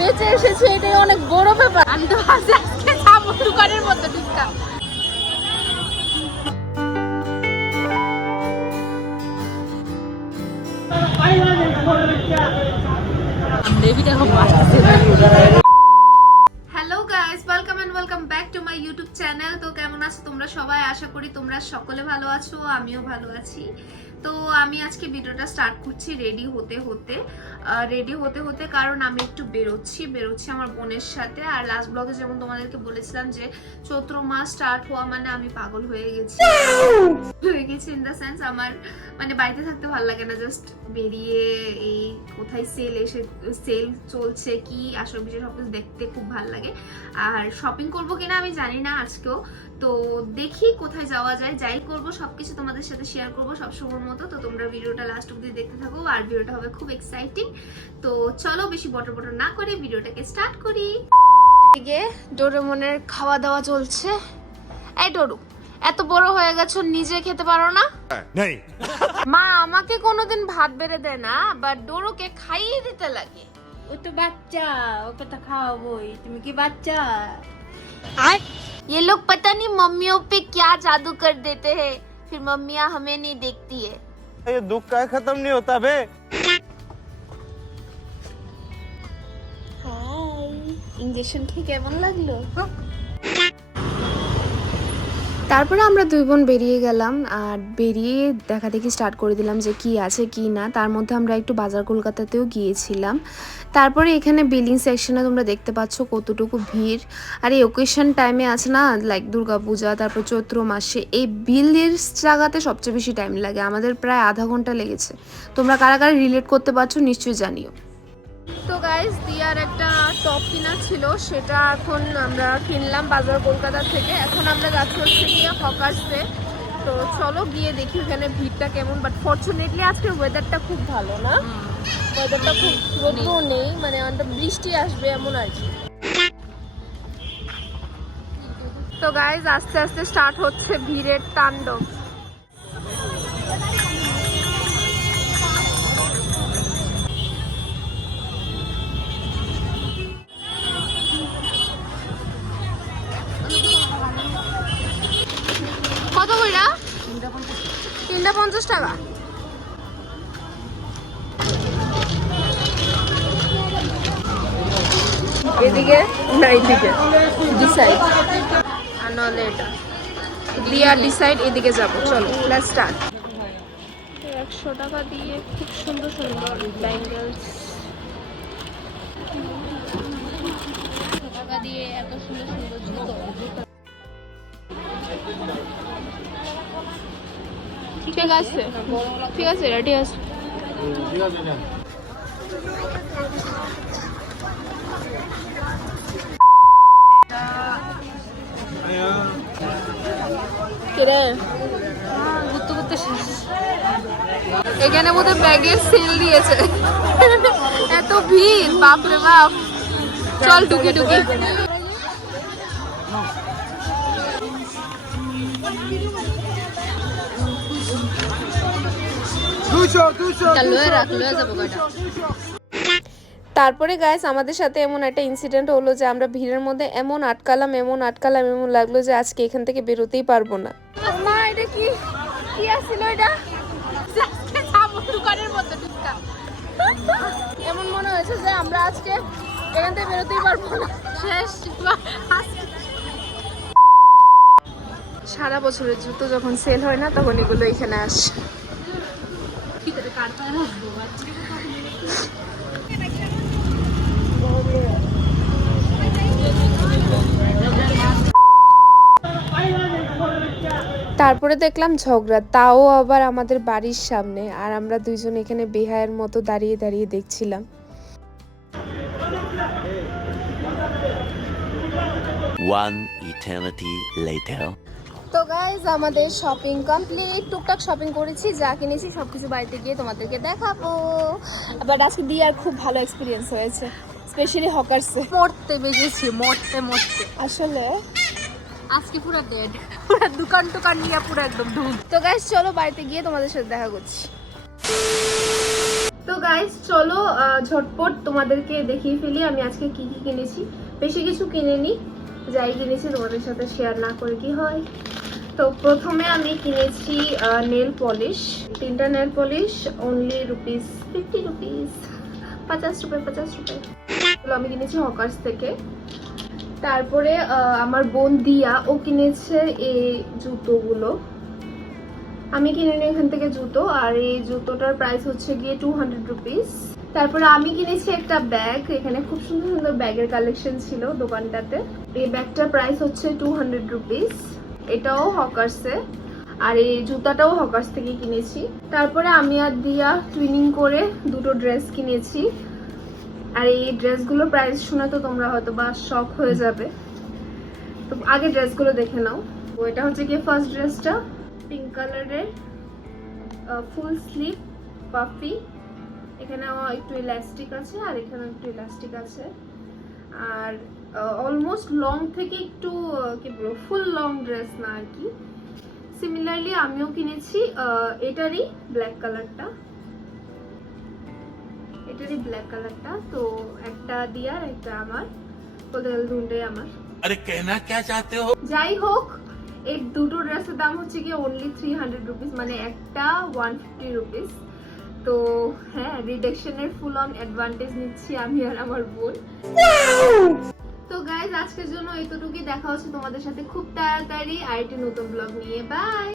বেঁচে এসেছে, এটাই অনেক বড় ব্যাপার। আমি তো আজকে যাব দোকানের মধ্যে ঢুকতাম। Guys welcome and welcome back to my YouTube channel তো কেমন আছো তোমরা সবাই? আশা করি তোমরা সকলে ভালো আছো, আমিও ভালো আছি। তো আমি আজকে ভিডিওটা স্টার্ট করছি রেডি হতে হতে। রেডি হতে হতে কারণ আমি একটু বেরোচ্ছি বেরোচ্ছি আমার বোনের সাথে। আর লাস্ট ব্লগে যেমন তোমাদেরকে বলেছিলাম যে চৈত্র মাস স্টার্ট হওয়া মানে আমি পাগল হয়ে গেছি। হয়ে গেছি ইন দ্য সেন্স আমার মানে বাড়িতে থাকতে ভালো লাগে না জাস্ট বেরিয়ে এই কোথায় সেল এসে সেল চলছে কি, আসল বিষয় সব কিছু দেখতে খুব ভালো লাগে। আর শপিং করব কিনা আমি জানি না আজকেও। তো দেখি কোথায় যাওয়া যায়, যাই করব, সবকিছু তোমাদের সাথে শেয়ার করব সবসময়ের মতো। তো তোমরা ভিডিওটা লাস্ট অব্দি দেখতে থাকো, আর ভিডিওটা হবে খুব এক্সাইটিং তো চলো বেশি বটর বটর না করে ভিডিওটাকে স্টার্ট করি। এদিকে ডোরেমনের খাওয়া দাওয়া চলছে। এই ডোরু এত বড় হয়ে গেছো নিজে খেতে পারো না नहीं মা আমাকে কোনোদিন ভাত বেড়ে দেয় না বাট ডোরোকে খাইয়ে দিতে লাগে ও তো বাচ্চা ওকে তো খাওয়াবোই তুমি কি বাচ্চা ये लोग पता नहीं मम्मियों पे क्या जादू कर देते हैं फिर मम्मियाँ हमें नहीं देखती है ये दुख का खत्म नहीं होता बे ইঞ্জেকশন খেয়ে কেমন লাগলো তারপরে আমরা দুই বোন বেরিয়ে গেলাম, আর বেরিয়ে দেখা দেখি স্টার্ট করে দিলাম যে কি আছে কি না। তার মধ্যে আমরা একটু বাজার কলকাতাতেও গিয়েছিলাম। তারপরে এখানে বিলিং সেকশনে তোমরা দেখতে পাচ্ছ কতটুকু ভিড়। আর এই ওকেশন টাইমে আছে না লাইক দুর্গাপূজা, তারপর চৈত্র মাসে, এই বিলের জায়গাতে সবচেয়ে বেশি টাইম লাগে। আমাদের প্রায় আধা ঘণ্টা লেগেছে। তোমরা কারা কারা রিলেট করতে পারছ নিশ্চয়ই জানিও। তো গাইজ দিয়ার একটা টপ কিনা ছিল সেটা এখন আমরা কিনলাম বাজার কলকাতা থেকে। এখন আমরা যাচ্ছি হচ্ছে গিয়ে হকার্সে তো চলো গিয়ে দেখি ওখানে ভিড়টা কেমন। বাট ফর্চুনেটলি আজকে ওয়েদারটা খুব ভালো না। ওয়েদারটা খুব রোদ্র নেই মানে অনেকটা বৃষ্টি আসবে এমন আর কি। তো গাইজ আস্তে আস্তে স্টার্ট হচ্ছে ভিড়ের তাণ্ডব। তিনটা পঞ্চাশ টাকা। এদিকে না এইদিকে। ডিসাইড আর নাহলে এটা। দিয়া ডিসাইড এদিকে যাব। চলো লেটস স্টার্ট একশো টাকা দিয়ে খুব সুন্দর সুন্দর ব্যাঙ্গেলস। টাকা দিয়ে এত সুন্দর সুন্দর জুতো। ঠিক আছে। ঠিক আছে রেডি আছে? কিরে? ঘুরতে ঘুরতে শেষ এখানে বোধহয় ব্যাগের সেল দিয়েছে। এত ভিড়, বাপরে বাপ। চল টুকি টুকি তারপরে গাইস আমাদের সাথে এমন একটা ইনসিডেন্ট হলো যে আমরা ভিড়ের মধ্যে এমন আটকালাম এমন আটকালাম এমন লাগল যে আজকে এখান থেকে বেরোতেই পারব না। মা এটা কি? কি আসছিল এটা? দোকানের মধ্যে ঢুকতাম এমন মনে হয়েছে যে আমরা আজকে এখান থেকে বেরোতেই পারব না। শেষ সারা বছরের জুতো যখন সেল হয় না তখন এগুলো এখানে আসে। তারপরে দেখলাম ঝগড়া, তাও আবার আমাদের বাড়ির সামনে, আর আমরা দুইজন এখানে বেহায়ের মতো দাঁড়িয়ে দাঁড়িয়ে দেখছিলাম One eternity later. তো গাইজ আমাদের শপিং কমপ্লিট টুকটাক শপিং করেছি যা কিনেছি সব কিছু বাড়িতে গিয়ে তোমাদেরকে দেখাবো। বাট আজকে দিয়ে আর খুব ভালো এক্সপিরিয়েন্স হয়েছে স্পেশালি হকার্সে মরতে বেজেছি মরতে মরতে। আসলে? আজকে পুরো ডেড পুরো দোকান টোকান নিয়ে পুরো একদম ঢুক তো গাইজ চলো বাড়িতে গিয়ে তোমাদের সাথে দেখা করছি। তো গাইস চলো ঝটপট তোমাদেরকে দেখিয়ে ফেলি আমি আজকে কি কি কিনেছি। বেশি কিছু কিনেনি যাই কিনেছি তোমাদের সাথে শেয়ার না করে কি হয়। তো প্রথমে আমি কিনেছি নেল পলিশ তিনটা nail polish only rupees fifty rupees পঞ্চাশ রুপে পঞ্চাশ রুপে। আমি কিনেছি হকার্স থেকে। তারপরে আমার বোন দিয়া, ও কিনেছে এই জুতোগুলো। আমি কিনে নিই এখান থেকে জুতো, আর এই জুতোটার প্রাইস হচ্ছে গিয়ে টু হান্ড্রেড রুপিস তারপরে আমি কিনেছি একটা ব্যাগ এখানে খুব সুন্দর সুন্দর ব্যাগের কালেকশন ছিল দোকানটাতে। এই ব্যাগটার প্রাইস হচ্ছে টু হান্ড্রেড রুপিস এটাও হকার্সে, আর এই জুতাটাও হকার্স থেকে কিনেছি। তারপরে আমি আর দিয়া টুইনিং করে দুটো ড্রেস কিনেছি। আর এই ড্রেসগুলোর প্রাইস শুনে তো তোমরা হয়তো বা শখ হয়ে যাবে। তো আগে ড্রেসগুলো দেখে নাও। তো এটা হচ্ছে কি ফার্স্ট ড্রেসটা পিঙ্ক কালারের ফুল স্লিভ পাফি এখানে একটু ইলাস্টিক আছে, আর এখানে একটু ইলাস্টিক আছে। আর অলমোস্ট লং থেকে একটু কি বলব ফুল লং ড্রেস না আর কি। সিমিলারলি আমিও কিনেছি এটারই ব্ল্যাক কালারটা এটারই ব্ল্যাক কালারটা তো একটা দিয়ার একটা আমার কোদাল ধুন্ডে আমার। আরে কেনা কে চাইতে হো? যাই হোক এই দুটো ড্রেসের দাম হচ্ছে কি অনলি থ্রি হান্ড্রেড রুপিস মানে একটা ওয়ান ফিফটি রুপিস তো হ্যাঁ রিডাকশনের ফুল অন অ্যাডভান্টেজ নিচ্ছি আমি আর আমার বোন। তো গাইজ আজকের জন্য এতটুকুই। দেখা হচ্ছে তোমাদের সাথে খুব তাড়াতাড়ি আরেকটি নতুন ব্লগ নিয়ে। বাই